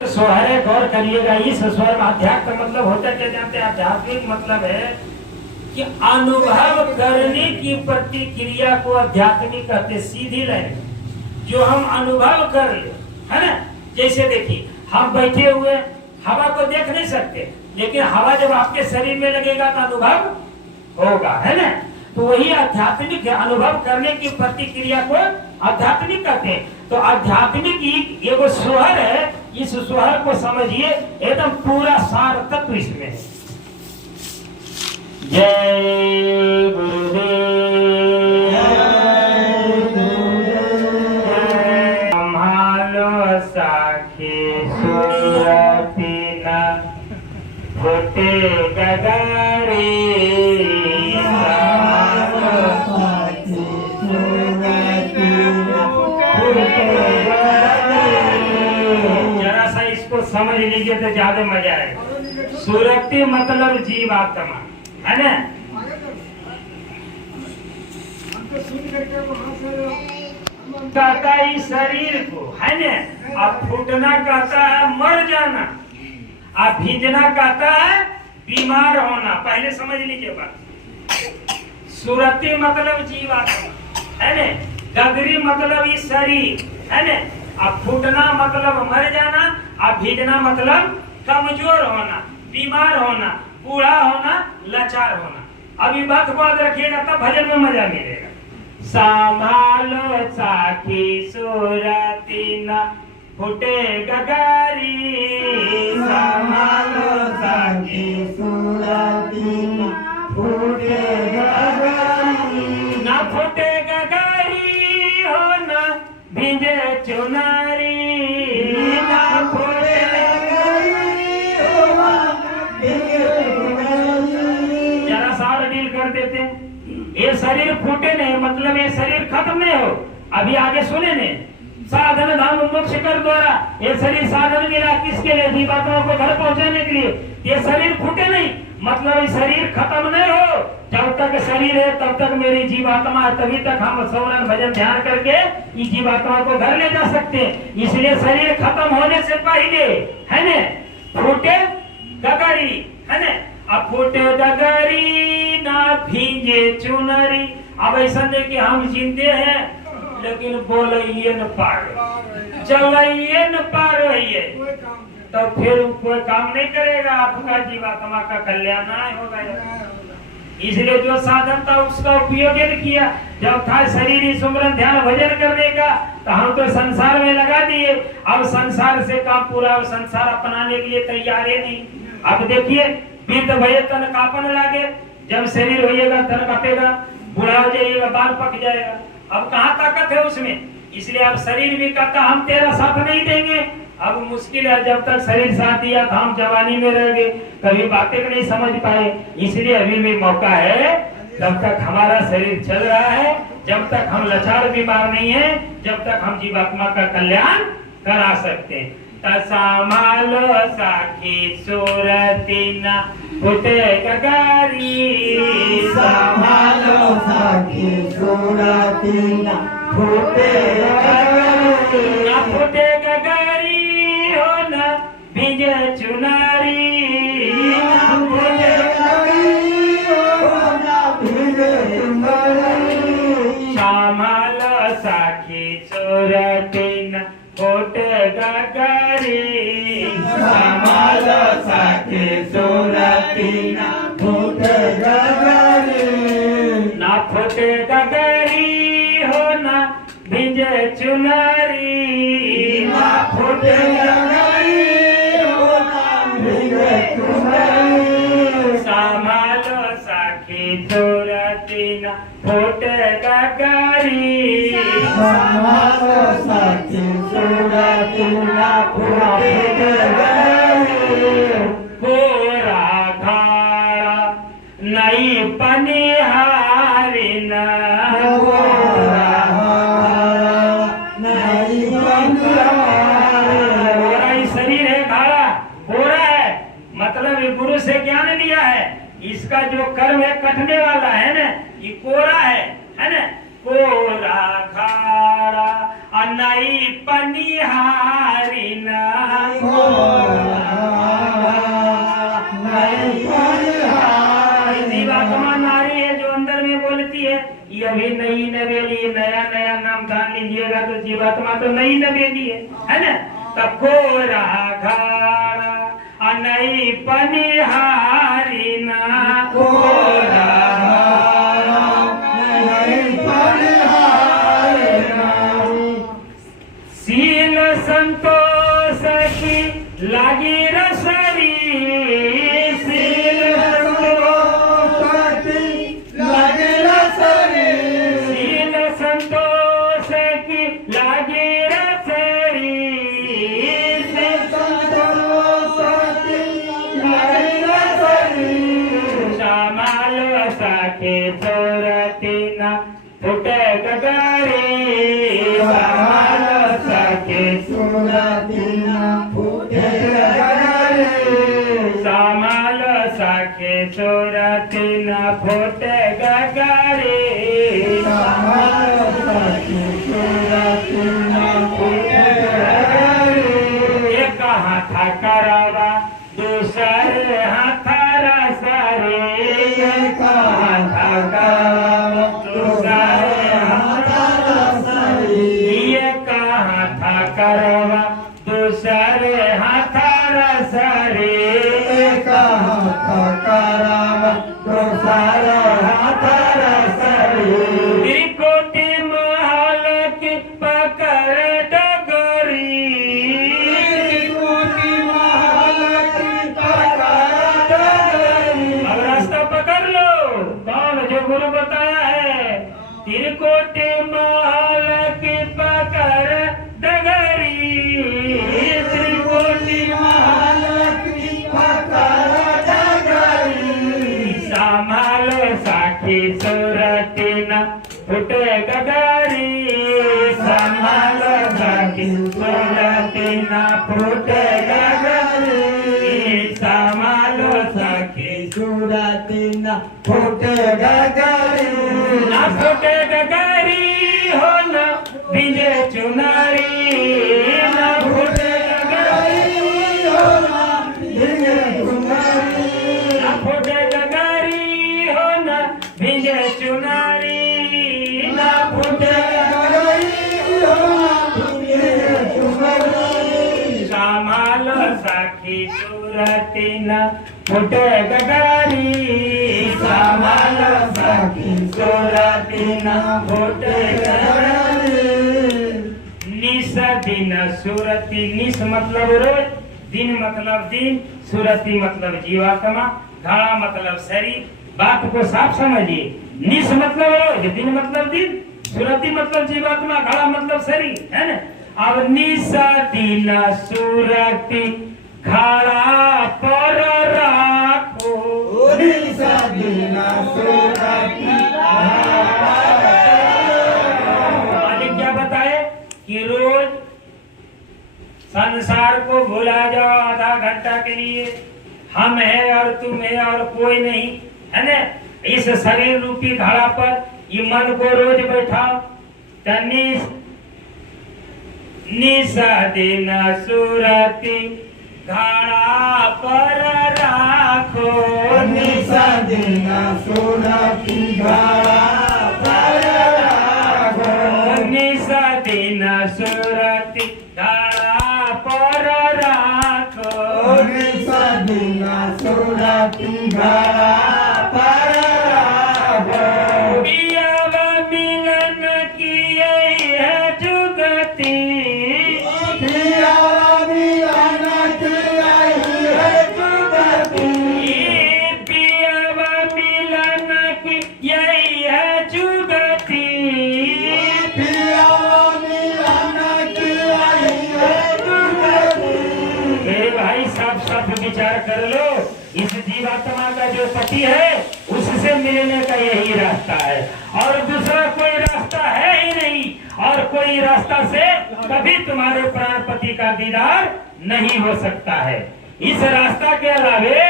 स्वर है, गौर करिएगा। इस स्वर में अध्यात्म मतलब होता क्या जानते हैं? आध्यात्मिक मतलब है कि अनुभव करने की प्रतिक्रिया को आध्यात्मिक कहते। सीधी लाइन जो हम अनुभव कर ले, है ना। जैसे देखिए, हम बैठे हुए हवा को देख नहीं सकते, लेकिन हवा जब आपके शरीर में लगेगा तो अनुभव होगा, है ना। तो वही आध्यात्मिक है, अनुभव करने की प्रतिक्रिया को आध्यात्मिक कहते हैं। तो आध्यात्मिक एगो स्वर है, इस स्वर को समझिए, एकदम पूरा सार तत्व इसमें है। जय गुरुदेव, संभालो साखी सुरती न फूटे गगरी, समझ लीजिए तो ज्यादा मजा आएगा। सुरती मतलब जीवात्मा, है ना। कहता है इस शरीर को, है ना। अब फूटना कहता है मर जाना, अब भीजना कहता है बीमार होना। पहले समझ लीजिए बात। सुरती मतलब जीवात्मा, है ना। गगरी मतलब इस शरीर, है ना। अब फूटना मतलब मर जाना, अब भीजना मतलब कमजोर होना, बीमार होना, बूढ़ा होना, लाचार होना। अभी बात को याद रखिएगा, तब भजन में मजा मिलेगा। संभालो साखी सुरती न फूटे गगरी, संभालो साखी सुरती न फूटे गगरी, न फूटे गगरी हो न भिजे चुनारी, देते हैं। ये शरीर फूटे नहीं मतलब ये शरीर खत्म नहीं हो। अभी आगे सुने ने, साधन धाम मोक्ष कर द्वारा ये शरीर साधन मिला किसके लिए? जीवात्मा को घर पहुंचाने के लिए। ये शरीर फूटे नहीं मतलब ये शरीर खत्म नहीं हो। जब तक शरीर है तब तक मेरी जीवात्मा है, तभी तक हम स्मरण भजन ध्यान करके इस जीवात्मा को घर ले जा सकते हैं। इसलिए शरीर खत्म होने से पहले, है ना, फूटे गगरी, है ना। अब फूटे गगरी ना भींजे चुनरी। अब ऐसा नहीं कि हम जिंदे हैं लेकिन बोलिए न पार, चलिए न पार रहिए, तो फिर कोई काम नहीं करेगा, आपका जीवात्मा का कल्याण नहीं होगा। इसलिए जो साधन था उसका उपयोग किया। जब था शरीर सुमरन ध्यान भजन करने का, तो हम तो संसार में लगा दिए। अब संसार से काम पूरा, संसार अपनाने के लिए तैयार है नहीं। अब देखिए, वृद्ध भय तन कापन लागे, जब शरीर होइएगा तन कापेगा, बूढ़ा हो जाइएगा बाल पक जाएगा। अब कहाँ ताकत है उसमें? इसलिए अब शरीर भी कहता हम तेरा साथ नहीं देंगे। अब मुश्किल है, जब तक शरीर साथ दिया तो हम जवानी में रह गए, कभी बातें नहीं समझ पाए। इसलिए अभी भी मौका है, जब तक हमारा शरीर चल रहा है, जब तक हम लाचार बीमार नहीं है, जब तक हम जीवात्मा का कल्याण करा सकते हैं। संभालो साखी सुरती न फूटे गगरी, संभालो साखी सुरती न फूटे गगरी, न फूटे गगरी हो न भिजे चुनारी, न फूटे गगरी हो न भिजे चुनारी। संभालो साखी सुरती न फूटे गगरी, संभालो साखी सुरती न फूटे गगरी, न फूटे गगरी हो न भिजे चुनरी, न फूटे गगरी हो न भिजे चुनरी। संभालो साखी सुरती न फूटे गगरी, संभालो साखी सुरती न फूटे गगरी। पूरा घाड़ा नई पनिहारी न, शरीर है घाड़ा, पूरा है मतलब ये गुरु से ज्ञान लिया है। इसका जो कर्म है कटने वाला है ना, ये कोरा है ना। कोरा घाड़ा अनई पनिहारी ना जीवात्मा नारी है जो अंदर में बोलती है ये अभी नई नवेली, नया नया नाम धान लीजिएगा तो जीवात्मा तो नई नवेली है ना। तो कोरा घाड़ा अनई पनिहारी ना कोरा शील संतोष की लागी रसरी शील शील संतोष की लागी रसरी श्यामाल साखे चोरती ना फुटे गगरी सामाल साखे चोरती ना फुटे गगरी एक हाथ करावा दूसरे हाथ रसरे एक हाथ करावा दूसरे हाथ एक हाथ करवा दूसरे हाथ रसरे एक त्रिकोटि महल की पकड़ डगरी अब रास्ता पकड़ लो कौन जो गुरु बताया है त्रिकोटि महल की पकड़ डगरी त्रिकोटि सामाल साखी सूरती न फुटे गगरी सामाल साखी सूरती न फुटे गगरी सामाल साखी सूरती न फुटे गगरी न फुटे गगरी हो न बिजे चुनारी न फुटे गगरी हो न बिजे चुनारी न फुटे गगरी हो न बिजे चुनारी न फुटे श्यामाल साखी सूरती न फुटे गगरी श्यामाल साखी सूरती न फुटे गगरी निस दिन सूरती निस मतलब रोज दिन मतलब दिन सूरती मतलब जीवात्मा घड़ा मतलब शरीर बात को साफ समझिए निस मतलब रोज दिन मतलब दिन सूरती मतलब जीवात्मा घड़ा मतलब शरीर है ना। अब निस दिन सूरती घड़ा पर राखो मालिक क्या बताए कि रोज संसार को भुला जाओ आधा घंटा के लिए हम है और तुम है और कोई नहीं है ना। इस शरीर रूपी घड़ा पर ये मन को रोज बैठाओ तनिस निशा दिन सूरती घड़ा पर राखो निशा दिन सूरती घड़ा पर राखो निशा दिन सूरती घड़ा पर राखो निशा दिन सूरती घड़ा पर राखो पियावा मिलन की यही है जुगती पियावा मिलन की यही है जुगती मेरे भाई सब विचार कर लो इस जीवात्मा का जो पति है उससे मिलने का यही रास्ता है और दूसरा कोई रास्ता है ही नहीं और कोई रास्ता से कभी तुम्हारे प्राणपति का दीदार नहीं हो सकता है। इस रास्ता के अलावे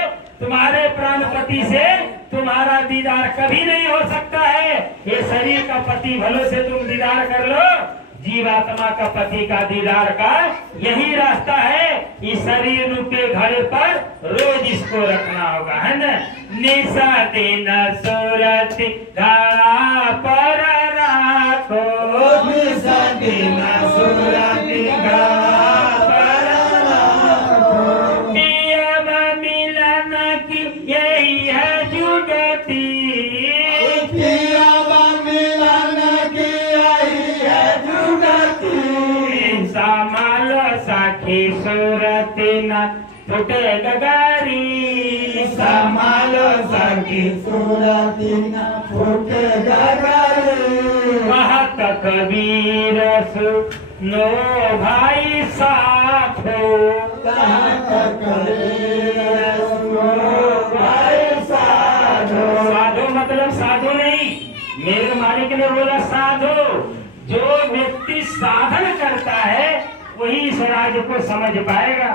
तुम्हारे प्राणपति से तुम्हारा दीदार कभी नहीं हो सकता है। ये शरीर का पति भलो से तुम दीदार कर लो, जीवात्मा का पति का दीदार का यही रास्ता है। इस शरीर रूपी घड़े पर रोज इसको रखना होगा, है ना। निशा दिन सूरति घड़ा पर राखो, निशा दिन सूरति घड़ा पर राखो। पियब मिलन की यही है जुगती, पियब मिलन की यही है जुगती। संभालो साखी सूरति न फुटे गगारी, संभालो सखी सूरति न फूटे गगरी। कहत कबीर सुनो भाई साधो, कहत कबीर सुनो भाई साधो। साधो मतलब साधु नहीं, मेरे मालिक ने बोला साधो। जो व्यक्ति साधन करता है वही इस राज्य को समझ पाएगा,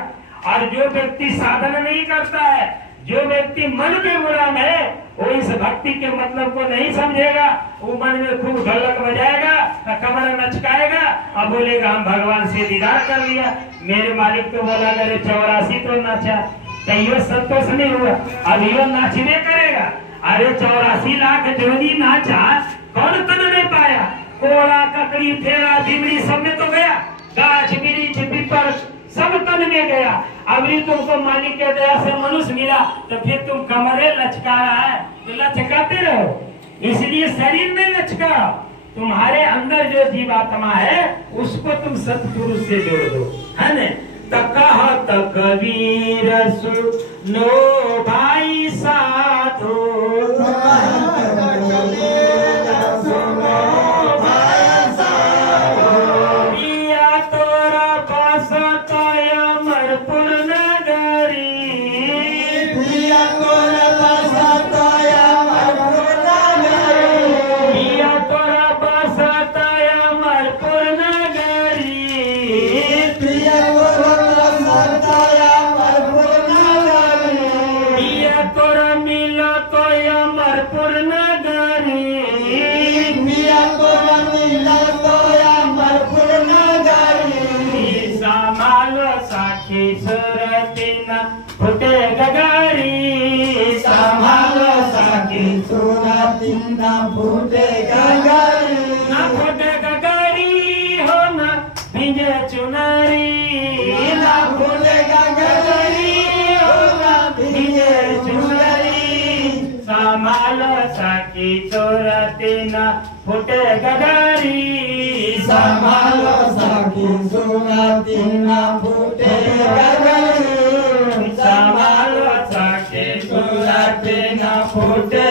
और जो व्यक्ति साधन नहीं करता है, जो व्यक्ति मन के गुलाम है, वो इस भक्ति के मतलब को नहीं समझेगा। वो मन में खूब ढोलक बजाएगा, कमर नचकाएगा और बोलेगा हम भगवान से दीदार कर लिया। मेरे मालिक तो बोला करे 84 तो नाचा, तैयो संतोष नहीं हुआ, अब यो नाचने करेगा। अरे 84 लाख जोड़ी नाचा, कौन तन नहीं पाया? कोड़ा ककड़ी फेरा भिमड़ी सब में तो गया, गाछ वृक्ष पीपल सब तन में गया। अभी तुमको मालिक के दया से मनुष्य मिला तो फिर तुम कमरे लचका रहा है, तो लचकाते रहो। इसलिए शरीर में लचकाओ, तुम्हारे अंदर जो जीवात्मा है उसको तुम सत्पुरुष से जोड़ दो, है न। कहत कबीर सुनो भाई साधो, कहत कबीर सुनो भाई साधो। पिया तोरा बसत अमरपुर नगरी, पिया तोरा बसत अमरपुर नगरी। पिया तोरा बसत अमरपुर नगरी, पिया तोरा बसत अमरपुर नगरी। पिया तोरा मिलत अमरपुर नगरी, पिया तोरा मिलत अमरपुर नगरी। संभालो साखी सूरति न फुटे गगारी, संभालो सखी सूरति न फूटे गगरी। न फुटे गगारी हो न भिजे चुनरी, न फूटे गगरी हो न भीगे चुनरी। संभालो साखी सूरति न फुटे गगारी, संभालो सखी सूरति न फूटे गगरी। संभालो साखी सूरति न फुटे